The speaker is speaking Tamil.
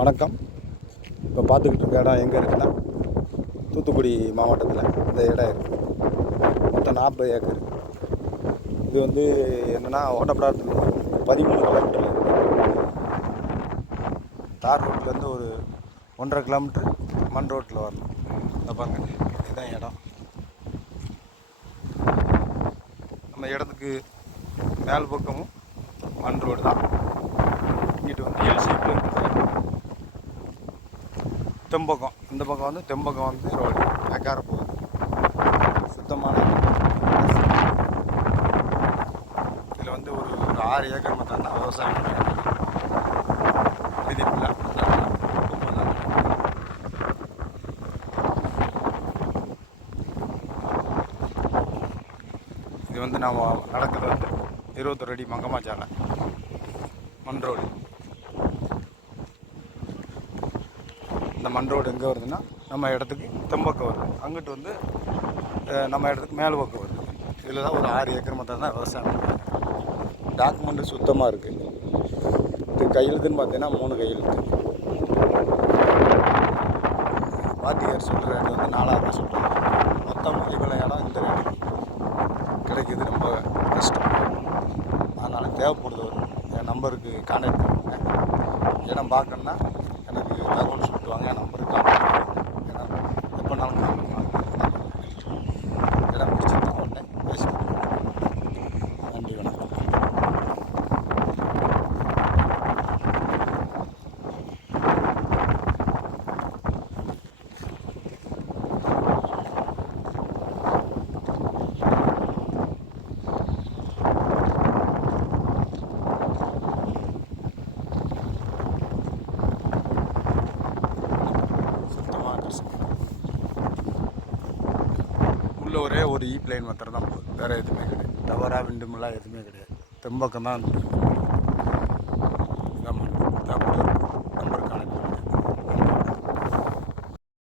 வணக்கம். இப்போ பார்த்துக்கிட்டு இருக்க இடம் எங்கே இருக்குன்னா, தூத்துக்குடி மாவட்டத்தில் இந்த இடம் இருக்குது. மொத்தம் 40 ஏக்கர். இது வந்து என்னென்னா, ஓட்டப்பிடாரத்தில் 13 கிலோமீட்டரில் இருக்குது. தார் ரோட்லேருந்து ஒரு 1.5 கிலோமீட்ரு மண் ரோட்டில் வரணும். இந்த பாருங்க, இதுதான் இடம். நம்ம இடத்துக்கு மேல் பக்கமும் மண் ரோடு தான். இங்கிட்டு வந்து எல்சிபில் இருக்குது. தெம்பக்கம், இந்த பக்கம் வந்து தெம்பக்கம் வந்து ரோடு ஏக்கார போகுது. சுத்தமான இதில் வந்து ஒரு 6 ஏக்கர் மட்டும் தான் விவசாயம் விதிப்பில்லை. இது வந்து நம்ம நடக்கிறது வந்து 21 அடி மங்கம்மாச்சாலை மண் ரோடு. இந்த மண் ரோடு எங்கே வருதுன்னா, நம்ம இடத்துக்கு தெம்பக்கம் வருது. அங்கிட்டு வந்து நம்ம இடத்துக்கு மேல் பக்கம் வருது. இதில் தான் ஒரு 6 ஏக்கர் மட்டும் தான் விவசாயம். டாக்குமெண்ட்டு சுத்தமாக இருக்குது. இது கையெழுத்துன்னு பார்த்தீங்கன்னா 3 கையெழுத்து. பாட்டியார் சொல்கிற ரேட்டு வந்து 4000 சொல்கிறாங்க. மொத்தம் இவ்வளோ இடம் இந்த ரேட்டுக்கு கிடைக்கிது ரொம்ப கஷ்டம். அதனால் தேவைப்படுது. என் நம்பருக்கு கான்டாக்ட் பண்ணுங்க. இடம் பார்க்கணுன்னா எனக்கு தகவல் சொல்லிட்டு வாங்க. என் நம்பருக்கு கான்டாக்ட் பண்ணுங்க. ஏன்னா எப்போனாலும் கால் பண்ணலாம். இடம் பிடிச்சிருந்தா உடனே பேசுவோம். நன்றி, வணக்கம். உள்ள ஒரே ஒரு ப்ளைன் மாத்திரம் தான் போகுது. வேறு எதுவுமே கிடையாது. டவரா விண்டுமெல்லாம் எதுவுமே கிடையாது. தெம்பக்கம் தான்